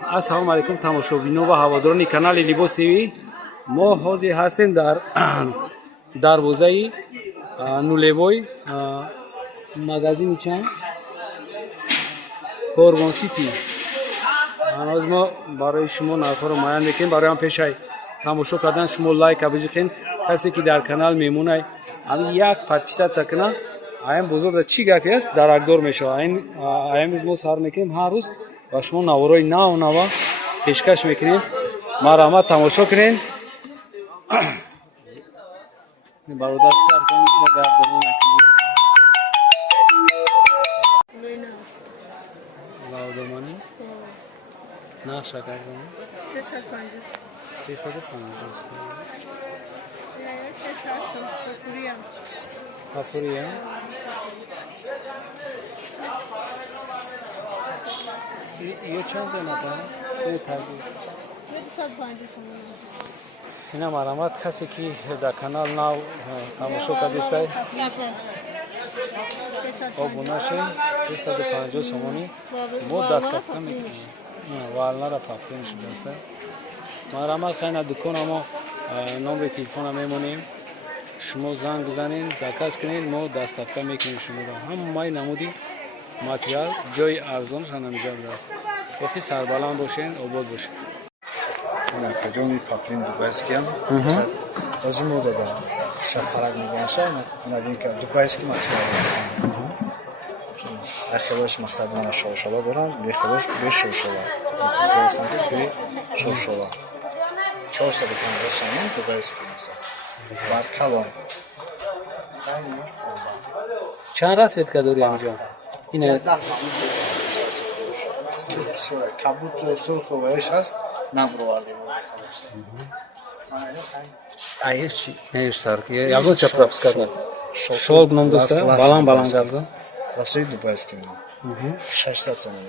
Ассалому алайкум тамошобино ва ҳаводорони канали Либос ТВ. Мо ҳозир ҳастем дар дарвозаи нулевой магазини чанд Корвон Сити. ҳоз мо барои шумо нархҳоро муайян мекунем. барои ҳам пешай тамошо кардан шумо лайк абижиқин. касе ки дар канал мемонай ҳамин як подписатсия кунад. аям бузург чӣ гапе аст дарагдор мешавад. аямрӯз мо сар мекунем ҳар рӯз ва шумо наворои нав пешкаш мекунем. марҳамат тамошо кунем. бародар сар кунем гарзанӣ накунем. лавдомани нақша гарзанӣ 350 Хапурия. Ее чанд надо? Ина марамат касе ки да канал нав тамошо кардистай. Обунаши 350 сомони мо дастафта мекунем. Валнара папкуниш дастай. Марамат хайна дуконамо номери телефона мемонем. шумо занг бизанен, заказ кунед, мо дастафта мекунем шуморо. ҳамаи намуди материал ҷои арзонаш ҳаминҷо аст. боки сарбаланд бошен, обод бошен. Ина каҷоми паплин дубайскиам. ҳозир мо дада шапарак мегӯяша, новинка дубайски материал. ахилош мақсад мана шошола дорам, бехилош бе шошола. Мақсад бе шошола. 450 сомон дубайски мақсад. Баркалон. чанд расветка дори ҳамҷо? ина кабут сурховаеш ҳаст, набровардем. аеш чи? аеш сар ки ягон чапрапска да. шолк ном доста, баланд гарза. ласои дубайски ном. 600 сомон.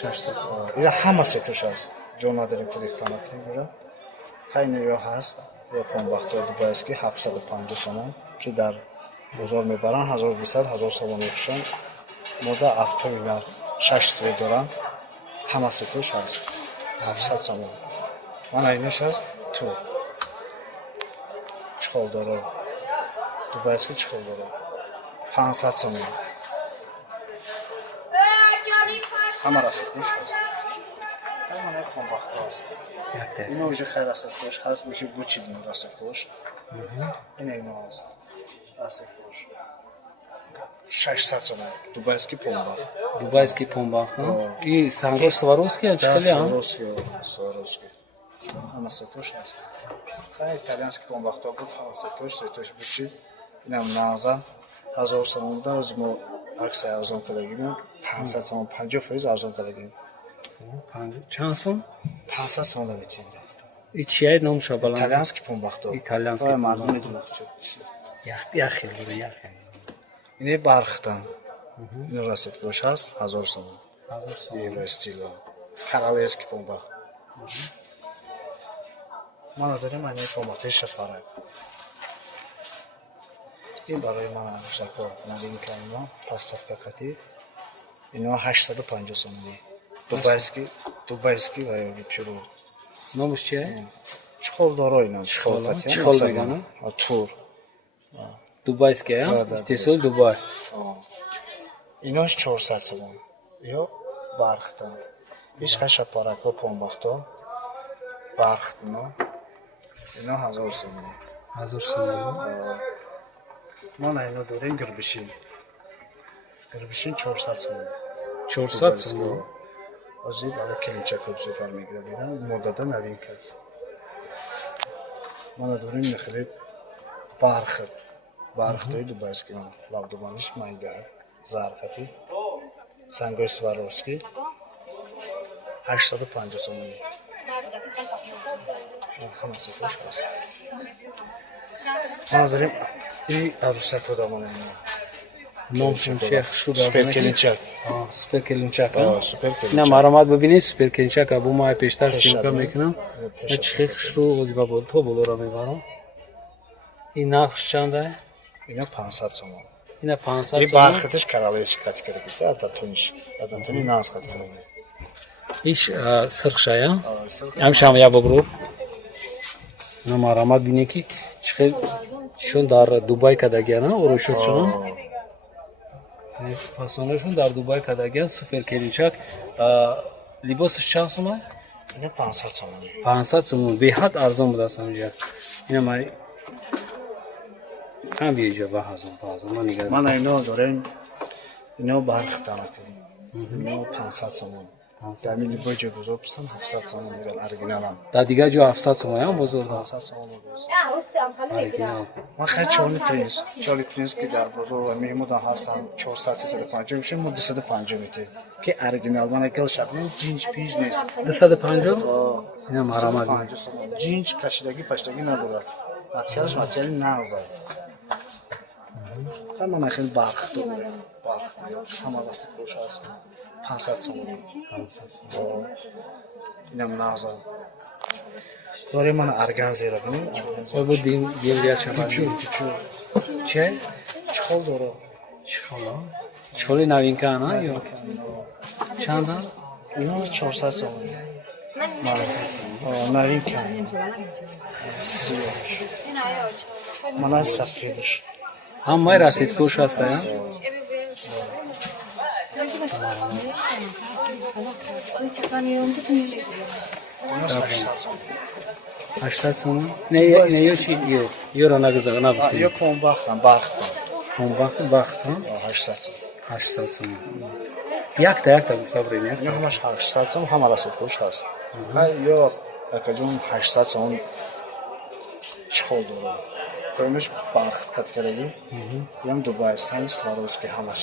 600 сомон. ира ҳама сетош аст. ҷо надарем ки реклама кунем ира. хайне ё ҳаст. Японбахто дубайски 750 сомон ки дар бозор мебаранд 1200 1000 сомон мекушанд. мода автои нар 6 цвет доранд. ҳама сетош ҳаст 700 сомон. мана инош аст ту чхолдоро дубайски чхолдоро 500 сомон. ҳама расетош ҳаст. ҳама японбахто аст. ино уже хай расетош ҳаст, уже бучидин расетош. ино аст. расетош 600 сомон. дубайски помбах. дубайски помбах. и сангош сваровски ачхали ам. сваровски. ҳама сетош аст. хай итальянски помбахто буд, ҳама сетош бучид. инам наза 1000 сомон дар оз мо аксия арзон кардагим. 500 сомон 50% арзон кардагим. чанд сом? 500 сомон метем. и чиай ном шабаланд? итальянски помбахто. итальянски. ой мардум медонад чӣ. яхел. ине бархтан. ин расеткош ҳаст 1000 сомон. 1000 сомон. евро стило. королевски помбахт. мана дорем ани помбахтои шафарак. ин барои ман арӯсако новинка ино поставка кати. ино 850 сомони. дубайски ва ёги пюро. номаш чиай? чхолдоро ино чхол мегана? тур. дубайски а? истеҳсол дубай. инош 400 сомон. ё бархтан. ишқа шапарако помбахто. бархт ино 1000 сомон. 1000 сомон. мана ино дорем гирбишин. гирбишин 400 сомон. 400 сомон. озиб ала келинчакоб суфар мегирад ира модада новинка. мана дорем нахилиб бархтои дубайски мана лавдоманиш майда зарфати сангои сваровски 850 сомон. ҳама сетош ҳаст. мана дорем и арӯсако дамона ино. ном чиях шуда. супер келинчак. супер келинчак. супер келинчак. ина маромат бибинед супер келинчак абу май пештар симка мекунам. чихи хушру озиба бол то болора мебарам. ин нархш чанд ай? ино 500 сомон. ина 500 и сомон. бархатиш королевски категория гита, адатониш. Адатони нас категория. Iş sırkşaya. Hemşe ya babru. Numaramat bine ki çıkır şun dar Dubai kadar gelen oruçlu şunu. Fasonlar şun dar Dubai kadar gelen süper kelinçak. Libos şansı mı? Yine 500 so'm. 500 so'm behat arzon buda sanacak. Yine mari ham biyece bazı man nigar. Mana ino dorem. Ino barxtana kidim. Ino 500 so'm. Yani liboyca buzopsam 700 so'm megal originalan. Da diga jo 700 so'm ya bozorda. 500 so'm bo'lsa. Original. من خیلی چالی پرینس که در بزرگ و میمودن هستن 400-350 میشه ما 250 میته که ارگینال من اکل شبیه جینج پیج نیست 250 yine maramat. 250 سوم جینج کشیدگی پشتگی نداره ماتریالش ماتریال نازه من خیلی برخ دوره همه واسه کوش هست 500 سوم 500 so'm. اینم نازه دوره من ارگانزی رو بینیم O bu din ya çaban. Çe? چخال دوره Çikola. Çikola navinka ana yok. Çanda? اینا 400 سوم نوین کن سیاهش من از سفیدش Ham may rasit koş hasta ya. اینا 800 سوم 80 so'm. Ne yok ki yok. Euro na güzel ona یا bastı. کن باختم Baktım. 800 سوم 80 so'm. Yak da bu sabrını yak. اینا همش 800 سوم هم راستی خوش هست یا اکجون 800 سوم چخال دوره کوینش برخت کت کردی بیام دوباره سنگ سواروسکی همش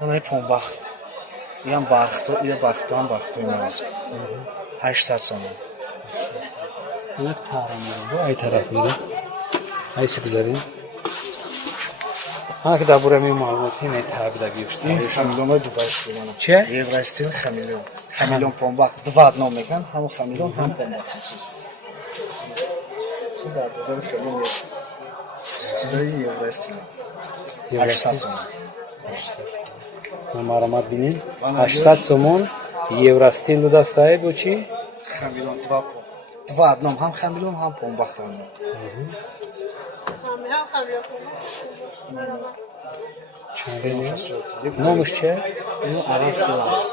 اونای پون باخت بیام برخت هم ایناز 800 سوم Ne tarafı bu? Ay tarafı mıydı? Ay sıkızarı. Hangi da buraya bir malumatı ne tarafı da bir işte. این خمیلون دوبایش بیمانم چه؟ یه رستین خمیلون پنباخت دواد نام میکن همون خمیلون هم پنباخت این در بزرگ خمیلون ستیلایی یه رستین 800 سوم Maramat binin. 800 so'mon Evrostin bu dastay bu chi? خمیلون دواد نام هم خمیلون هم پنباخت هم Nomuş che? اینو عربسکی لاس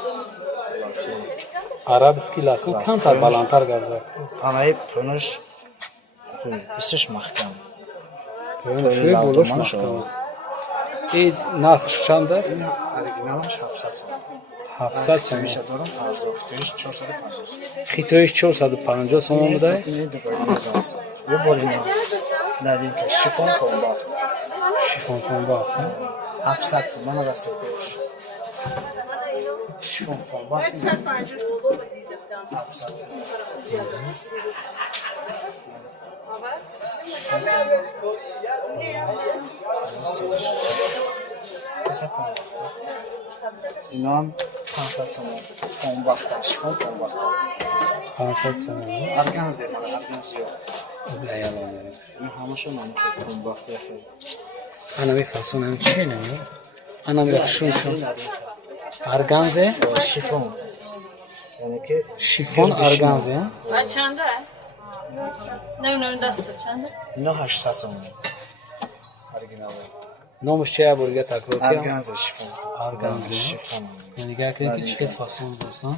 Arabski lasın kantar balantar gavzak. پانای پنش بسش محکم Böyle şey buluş mahkama. Narx çandast? اریگینالش 700 سوم 700 so'm. میشه دارم ارزو خیلیش 450 Xitoyş 450 so'm bu da. این دوباره میزاست یه بالینا نوین که شیفون پنباخت Şifon konbas. 700 سوم من رسید بهش شیفون پنباخت 700 سوم اینا هم 500 سوم پنباختن شیفون پنباختن 500 so'm. ارگانزی من ارگانزی Bu yalan. این همشون هم پنباخته خیلی Ana bir fason hem çi ne ya? Ana bir şun. Arganze, شیفون یعنی که şifon arganze ya. چنده؟ نه دسته چنده؟ اینا 800 سوم اریگینال Nomuş çaya buraya takro ki. ارگانزی شیفون Arganze. شیفون Yani gerçekten ki çıkı fason bulsan.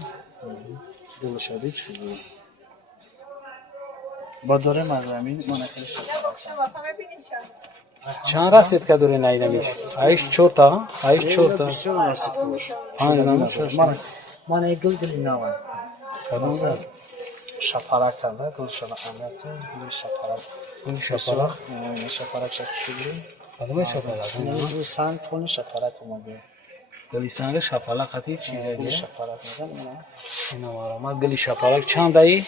دلشادی چی بود با دوره مزامین منعکس شد Çan raset kadar neylemiş. Ayış çorta, ayış çorta. بسیار راستی کوش Aynen. من گل گل اینا من Kadın da شپرک کنده گل شما امنیتی گل شپرک bu şapalak. شپرک شکشیدی Kadın şapalak. این سنگ پون شپرک اومده Galisanlı şapalak hati çiğne گل diye. شپرک میگن İna var ama gali şapalak çan dayı.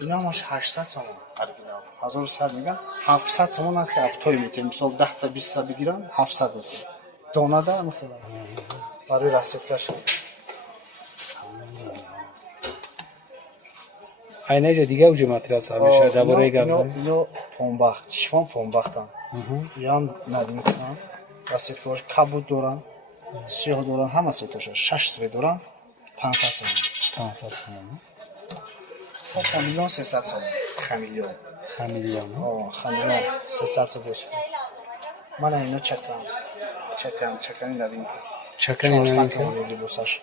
اینا همش 800 سوم اریگینال 1100 میگن 700 سوم هم خیلی توی میتیم مثلا 10 تا 20 تا بگیرن 700 میتیم دونه ده میخوام برای رسید کش Aynı دیگه اوج ماتریال سامیشه درباره گفت. اینو پنباخت شفون پنباختن یا ندیم کنن رسید کش کبود دورن Siyah dolan hamısı toşa 6 svet dolan 500 so'm. 500 so'm. Xamilyon 300 so'm. Xamilyon. Xamilyon. Xamilyon 305. Mana ino chakam. Chakam novinka. Chakani novinka. Libosash.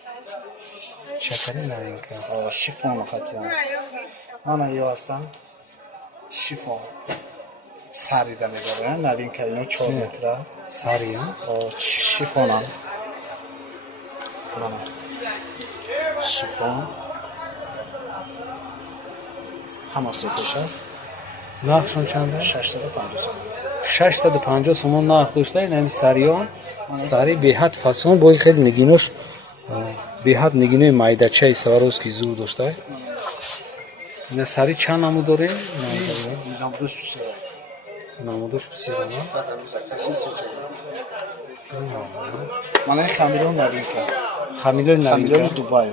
Chakani novinka. Shifon хотя. Mana yo asam shifon. Sarida megare, novinka ino 4 metra. Sari ha? Shifon ham. Mana. Shifon. Hammasi to'shas. Narxshon chanda? 650 so'm. 650 сомон нарх дошта ин сарион сари беҳад фасон бои хеле нигинош беҳад нигинои майдачаи саваровски зур дошта ина сари чанд намуд дорем намудош бисёрана Mana xamilyon novinka. хамилои Xamilyon навинка Dubai.